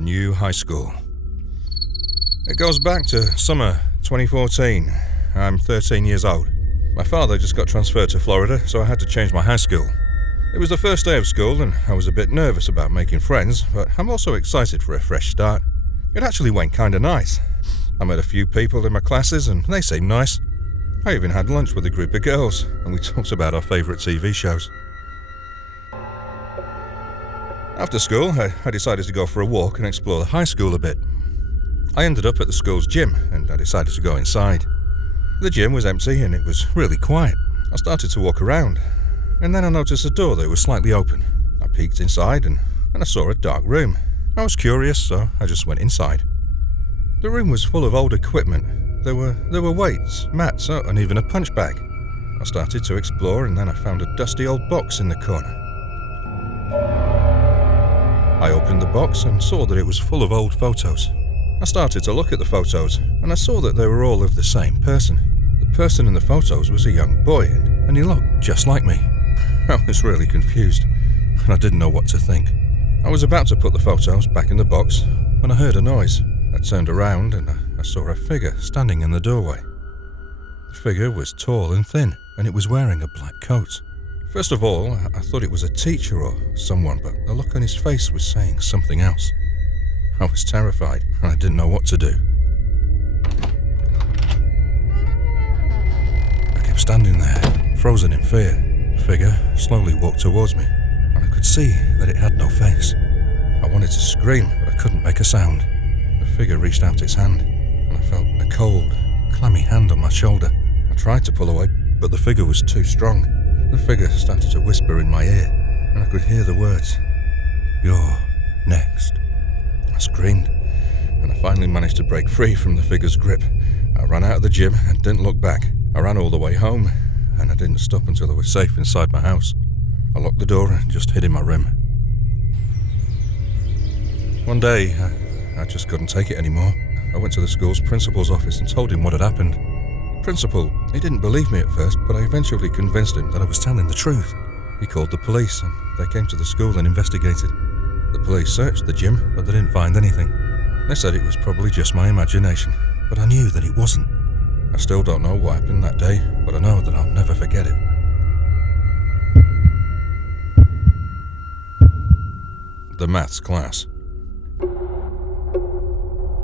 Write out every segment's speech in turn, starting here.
the new high school. It goes back to summer 2014. I'm 13 years old. My father just got transferred to Florida, so I had to change my high school. It was the first day of school and I was a bit nervous about making friends, but I'm also excited for a fresh start. It actually went kinda nice. I met a few people in my classes and they seemed nice. I even had lunch with a group of girls and we talked about our favourite TV shows. After school, I decided to go for a walk and explore the high school a bit. I ended up at the school's gym and I decided to go inside. The gym was empty and it was really quiet. I started to walk around and then I noticed a door that was slightly open. I peeked inside and I saw a dark room. I was curious, so I just went inside. The room was full of old equipment. There were weights, mats, and even a punch bag. I started to explore and then I found a dusty old box in the corner. I opened the box and saw that it was full of old photos. I started to look at the photos and I saw that they were all of the same person. The person in the photos was a young boy and he looked just like me. I was really confused and I didn't know what to think. I was about to put the photos back in the box when I heard a noise. I turned around and I saw a figure standing in the doorway. The figure was tall and thin and it was wearing a black coat. First of all, I thought it was a teacher or someone, but the look on his face was saying something else. I was terrified and I didn't know what to do. I kept standing there, frozen in fear. The figure slowly walked towards me and I could see that it had no face. I wanted to scream, but I couldn't make a sound. The figure reached out its hand and I felt a cold, clammy hand on my shoulder. I tried to pull away, but the figure was too strong. The figure started to whisper in my ear, and I could hear the words, "You're next." I screamed, and I finally managed to break free from the figure's grip. I ran out of the gym and didn't look back. I ran all the way home, and I didn't stop until I was safe inside my house. I locked the door and just hid in my room. One day, I just couldn't take it anymore. I went to the school's principal's office and told him what had happened. Principal, he didn't believe me at first, but I eventually convinced him that I was telling the truth. He called the police and they came to the school and investigated. The police searched the gym, but they didn't find anything. They said it was probably just my imagination, but I knew that it wasn't. I still don't know what happened that day, but I know that I'll never forget it. The maths class.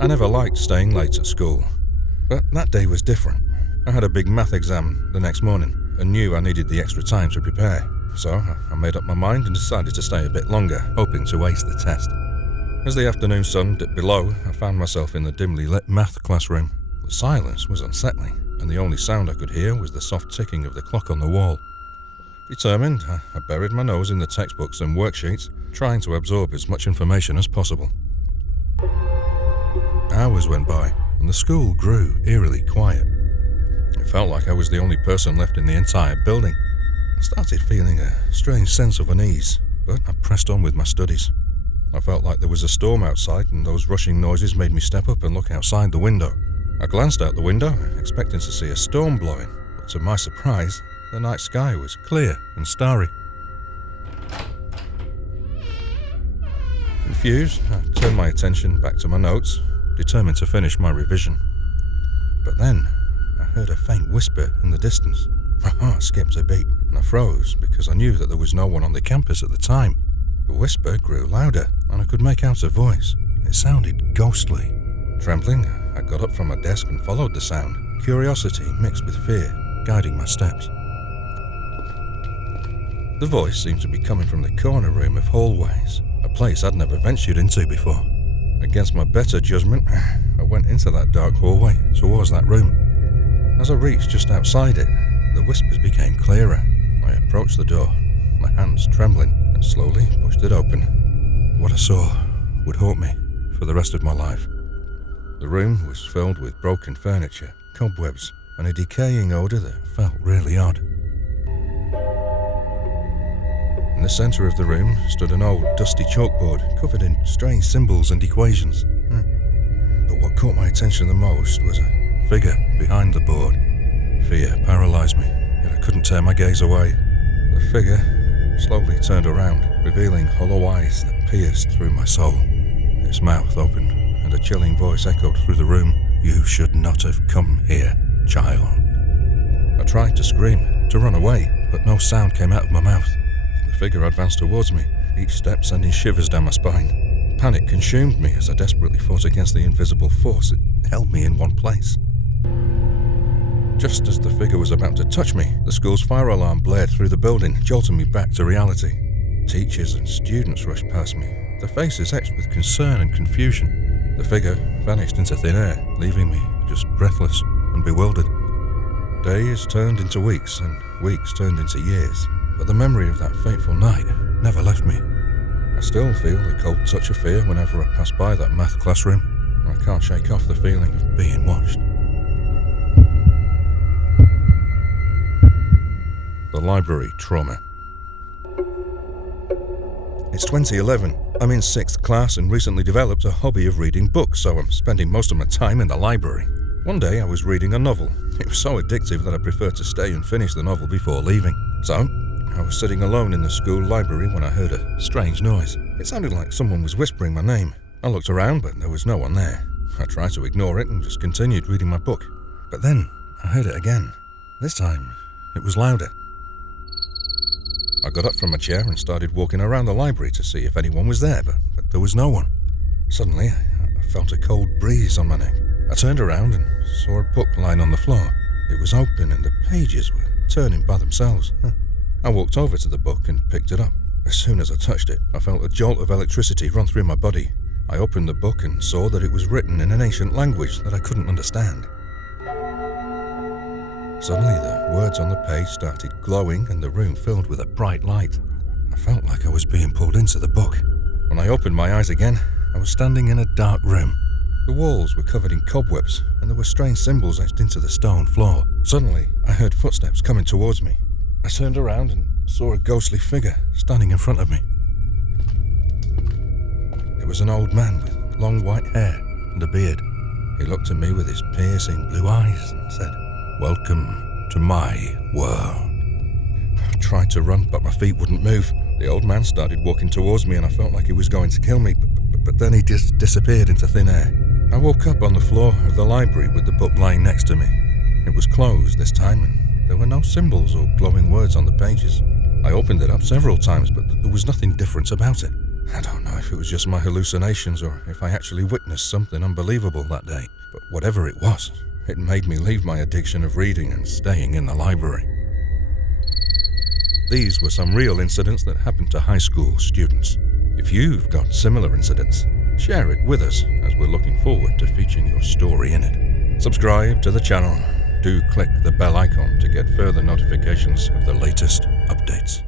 I never liked staying late at school, but that day was different. I had a big math exam the next morning and knew I needed the extra time to prepare, so I made up my mind and decided to stay a bit longer, hoping to ace the test. As the afternoon sun dipped below, I found myself in the dimly lit math classroom. The silence was unsettling, and the only sound I could hear was the soft ticking of the clock on the wall. Determined, I buried my nose in the textbooks and worksheets, trying to absorb as much information as possible. Hours went by, and the school grew eerily quiet. It felt like I was the only person left in the entire building. I started feeling a strange sense of unease, but I pressed on with my studies. I felt like there was a storm outside, and those rushing noises made me step up and look outside the window. I glanced out the window, expecting to see a storm blowing, but to my surprise, the night sky was clear and starry. Confused, I turned my attention back to my notes, determined to finish my revision. But then, I heard a faint whisper in the distance. My heart skipped a beat, and I froze because I knew that there was no one on the campus at the time. The whisper grew louder, and I could make out a voice. It sounded ghostly. Trembling, I got up from my desk and followed the sound, curiosity mixed with fear, guiding my steps. The voice seemed to be coming from the corner room of hallways, a place I'd never ventured into before. Against my better judgment, I went into that dark hallway towards that room. As I reached just outside it, the whispers became clearer. I approached the door, my hands trembling, and slowly pushed it open. What I saw would haunt me for the rest of my life. The room was filled with broken furniture, cobwebs, and a decaying odour that felt really odd. In the centre of the room stood an old, dusty chalkboard covered in strange symbols and equations. But what caught my attention the most was a figure behind the board. Fear paralysed me, yet I couldn't tear my gaze away. The figure slowly turned around, revealing hollow eyes that pierced through my soul. Its mouth opened, and a chilling voice echoed through the room. "You should not have come here, child." I tried to scream, to run away, but no sound came out of my mouth. The figure advanced towards me, each step sending shivers down my spine. Panic consumed me as I desperately fought against the invisible force. It held me in one place. Just as the figure was about to touch me, the school's fire alarm blared through the building, jolting me back to reality. Teachers and students rushed past me, their faces etched with concern and confusion. The figure vanished into thin air, leaving me just breathless and bewildered. Days turned into weeks, and weeks turned into years, but the memory of that fateful night never left me. I still feel the cold touch of fear whenever I pass by that math classroom, and I can't shake off the feeling of being watched. The library trauma. It's 2011. I'm in 6th class and recently developed a hobby of reading books, so I'm spending most of my time in the library. One day I was reading a novel. It was so addictive that I preferred to stay and finish the novel before leaving. So, I was sitting alone in the school library when I heard a strange noise. It sounded like someone was whispering my name. I looked around, but there was no one there. I tried to ignore it and just continued reading my book. But then, I heard it again. This time, it was louder. I got up from my chair and started walking around the library to see if anyone was there, but there was no one. Suddenly, I felt a cold breeze on my neck. I turned around and saw a book lying on the floor. It was open and the pages were turning by themselves. I walked over to the book and picked it up. As soon as I touched it, I felt a jolt of electricity run through my body. I opened the book and saw that it was written in an ancient language that I couldn't understand. Suddenly, the words on the page started glowing and the room filled with a bright light. I felt like I was being pulled into the book. When I opened my eyes again, I was standing in a dark room. The walls were covered in cobwebs and there were strange symbols etched into the stone floor. Suddenly, I heard footsteps coming towards me. I turned around and saw a ghostly figure standing in front of me. It was an old man with long white hair and a beard. He looked at me with his piercing blue eyes and said, "Welcome to my world." I tried to run, but my feet wouldn't move. The old man started walking towards me and I felt like he was going to kill me, but then he just disappeared into thin air. I woke up on the floor of the library with the book lying next to me. It was closed this time and there were no symbols or glowing words on the pages. I opened it up several times, but there was nothing different about it. I don't know if it was just my hallucinations or if I actually witnessed something unbelievable that day, but whatever it was, it made me leave my addiction of reading and staying in the library. These were some real incidents that happened to high school students. If you've got similar incidents, share it with us as we're looking forward to featuring your story in it. Subscribe to the channel. Do click the bell icon to get further notifications of the latest updates.